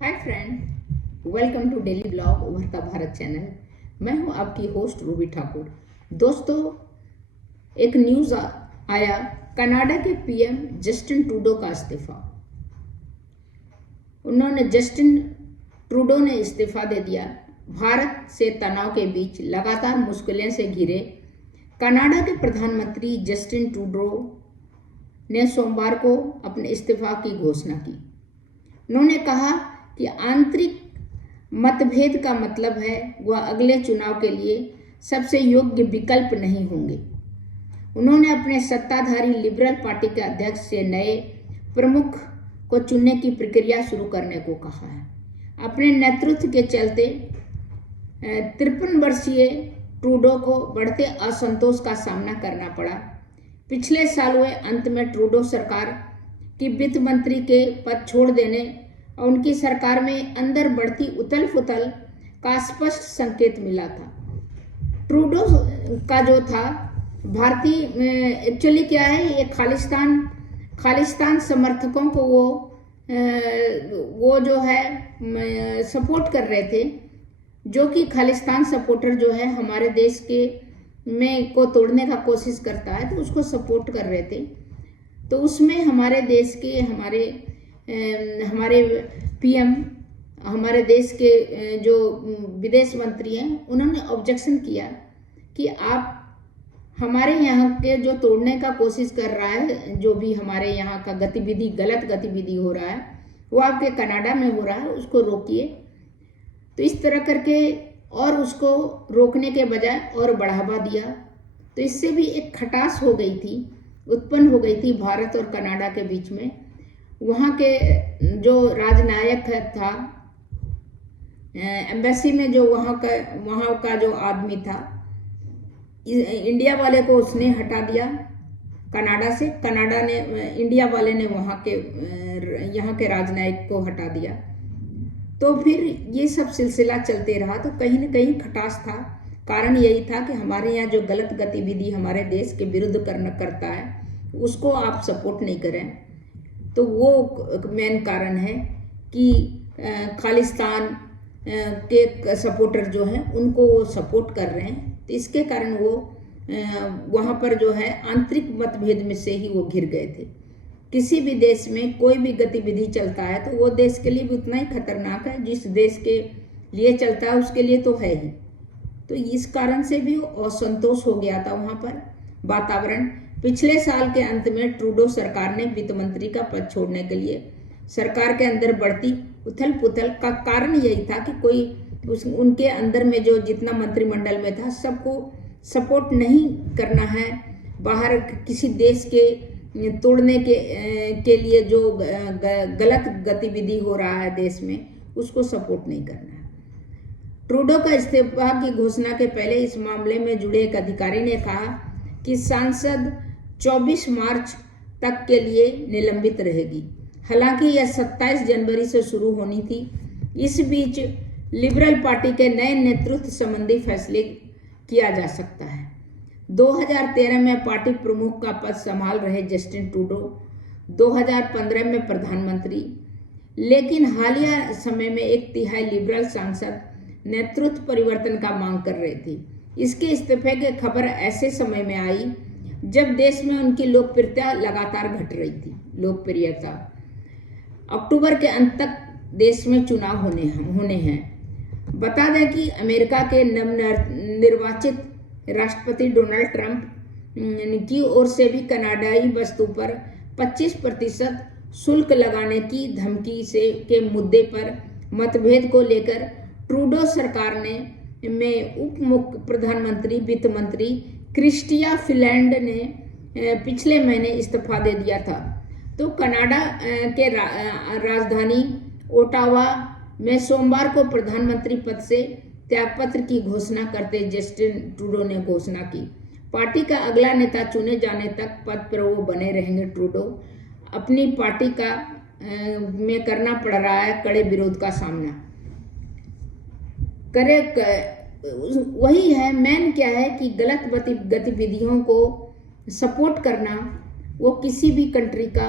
Hi friend, welcome to daily blog उभरता Bharat channel. मैं हूं आपकी होस्ट रूबी ठाकुर। दोस्तों, एक न्यूज़ आया, कनाडा के पीएम जस्टिन ट्रूडो का इस्तीफा। जस्टिन ट्रूडो ने इस्तीफा दे दिया। भारत से तनाव के बीच लगातार मुश्किलें से घिरे कनाडा के प्रधानमंत्री जस्टिन ट्रूडो ने सोमवार को अपने इस्तीफा की घोषणा की। उन्होंने कहा कि आंतरिक मतभेद का मतलब है वह अगले चुनाव के लिए सबसे योग्य विकल्प नहीं होंगे। उन्होंने अपने सत्ताधारी लिबरल पार्टी के अध्यक्ष से नए प्रमुख को चुनने की प्रक्रिया शुरू करने को कहा है। अपने नेतृत्व के चलते 53 वर्षीय ट्रूडो को बढ़ते असंतोष का सामना करना पड़ा। पिछले साल हुए अंत में ट्रूडो सरकार की वित्त मंत्री के पद छोड़ देने और उनकी सरकार में अंदर बढ़ती उथल पुथल का स्पष्ट संकेत मिला था। ट्रूडो का जो था भारतीय एक्चुअली क्या है, ये खालिस्तान समर्थकों को वो जो है सपोर्ट कर रहे थे, जो कि खालिस्तान सपोर्टर जो है हमारे देश के में को तोड़ने का कोशिश करता है, तो उसको सपोर्ट कर रहे थे। तो उसमें हमारे देश के हमारे पीएम, हमारे देश के जो विदेश मंत्री हैं, उन्होंने ऑब्जेक्शन किया कि आप हमारे यहाँ के जो तोड़ने का कोशिश कर रहा है, जो भी हमारे यहाँ का गतिविधि, गलत गतिविधि हो रहा है, वो आपके कनाडा में हो रहा है, उसको रोकिए। तो इस तरह करके और उसको रोकने के बजाय और बढ़ावा दिया। तो इससे भी एक खटास उत्पन्न हो गई थी भारत और कनाडा के बीच में। वहाँ के जो राजनायक था, एम्बेसी में जो वहाँ का जो आदमी था, इंडिया वाले को उसने हटा दिया कनाडा से। इंडिया वाले ने यहाँ के राजनायक को हटा दिया। तो फिर ये सब सिलसिला चलते रहा। तो कहीं न कहीं खटास था। कारण यही था कि हमारे यहाँ जो गलत गतिविधि हमारे देश के विरुद्ध करता है, उसको आप सपोर्ट नहीं करें। तो वो मेन कारण है कि खालिस्तान के सपोर्टर जो हैं उनको वो सपोर्ट कर रहे हैं। तो इसके कारण वो वहाँ पर जो है आंतरिक मतभेद में से ही वो घिर गए थे। किसी भी देश में कोई भी गतिविधि चलता है तो वो देश के लिए भी उतना ही खतरनाक है, जिस देश के लिए चलता है उसके लिए तो है ही। तो इस कारण से भी असंतोष हो गया था वहाँ पर वातावरण। पिछले साल के अंत में ट्रूडो सरकार ने वित्त मंत्री का पद छोड़ने के लिए सरकार के अंदर बढ़ती उथल पुथल का कारण यही था कि उनके अंदर में जो जितना मंत्रिमंडल में था, सबको सपोर्ट नहीं करना है। बाहर किसी देश के तोड़ने के लिए जो गलत गतिविधि हो रहा है देश में, उसको सपोर्ट नहीं करना है। ट्रूडो का इस्तीफा की घोषणा के पहले इस मामले में जुड़े एक अधिकारी ने कहा कि सांसद 24 मार्च तक के लिए निलंबित रहेगी। हालांकि यह 27 जनवरी से शुरू होनी थी। इस बीच लिबरल पार्टी के नए नेतृत्व संबंधी फैसले किया जा सकता है। 2013 में पार्टी प्रमुख का पद संभाल रहे जस्टिन ट्रूडो 2015 में प्रधानमंत्री, लेकिन हालिया समय में 1/3 लिबरल सांसद नेतृत्व परिवर्तन का मांग कर रहे थे। इसके इस्तीफे की खबर ऐसे समय में आई जब देश में उनकी लोकप्रियता लगातार घट रही थी। अक्टूबर के अंत तक देश में चुनाव होने हैं। बता दें कि अमेरिका के नवनिर्वाचित राष्ट्रपति डोनाल्ड ट्रंप की ओर से भी कनाडाई वस्तु पर 25% शुल्क लगाने की धमकी के मुद्दे पर मतभेद को लेकर ट्रूडो सरकार में उप प्रधानमंत्री वित्त मंत्री क्रिस्टिया फिनलैंड ने पिछले महीने इस्तीफा दे दिया था। तो कनाडा के राजधानी ओटावा में सोमवार को प्रधानमंत्री पद से त्यागपत्र की घोषणा करते जस्टिन ट्रूडो ने घोषणा की। पार्टी का अगला नेता चुने जाने तक पद पर वो बने रहेंगे। ट्रूडो अपनी पार्टी में करना पड़ रहा है कड़े विरोध का सामना वही है। मेन क्या है कि गलत गतिविधियों को सपोर्ट करना वो किसी भी कंट्री का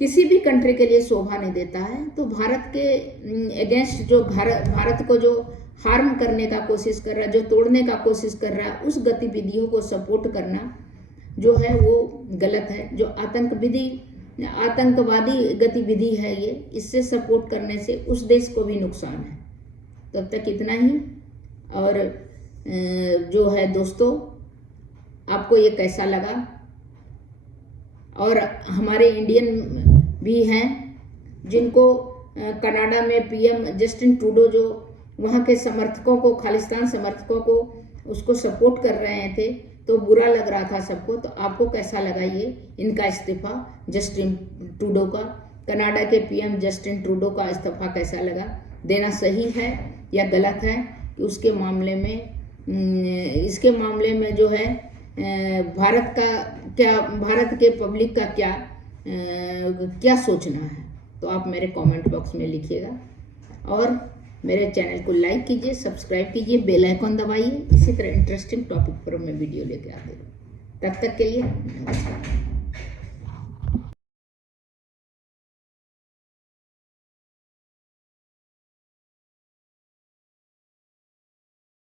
किसी भी कंट्री के लिए शोभा नहीं देता है। तो भारत के अगेंस्ट जो भारत को जो हार्म करने का कोशिश कर रहा है, जो तोड़ने का कोशिश कर रहा है, उस गतिविधियों को सपोर्ट करना जो है वो गलत है। जो आतंकवादी गतिविधि है ये, इससे सपोर्ट करने से उस देश को भी नुकसान है। तब तक इतना ही। और जो है दोस्तों, आपको ये कैसा लगा? और हमारे इंडियन भी हैं जिनको कनाडा में पीएम जस्टिन ट्रूडो जो वहाँ के समर्थकों को, खालिस्तान समर्थकों को उसको सपोर्ट कर रहे थे, तो बुरा लग रहा था सबको। तो आपको कैसा लगा ये इनका इस्तीफा, जस्टिन ट्रूडो का, कनाडा के पीएम जस्टिन ट्रूडो का इस्तीफा कैसा लगा? देना सही है या गलत है? कि उसके मामले में इसके मामले में जो है भारत के पब्लिक का क्या सोचना है? तो आप मेरे कमेंट बॉक्स में लिखिएगा। और मेरे चैनल को लाइक कीजिए, सब्सक्राइब कीजिए, बेल आइकन दबाइए। इसी तरह इंटरेस्टिंग टॉपिक पर मैं वीडियो लेके आती हूँ। तब तक के लिए नमस्कार।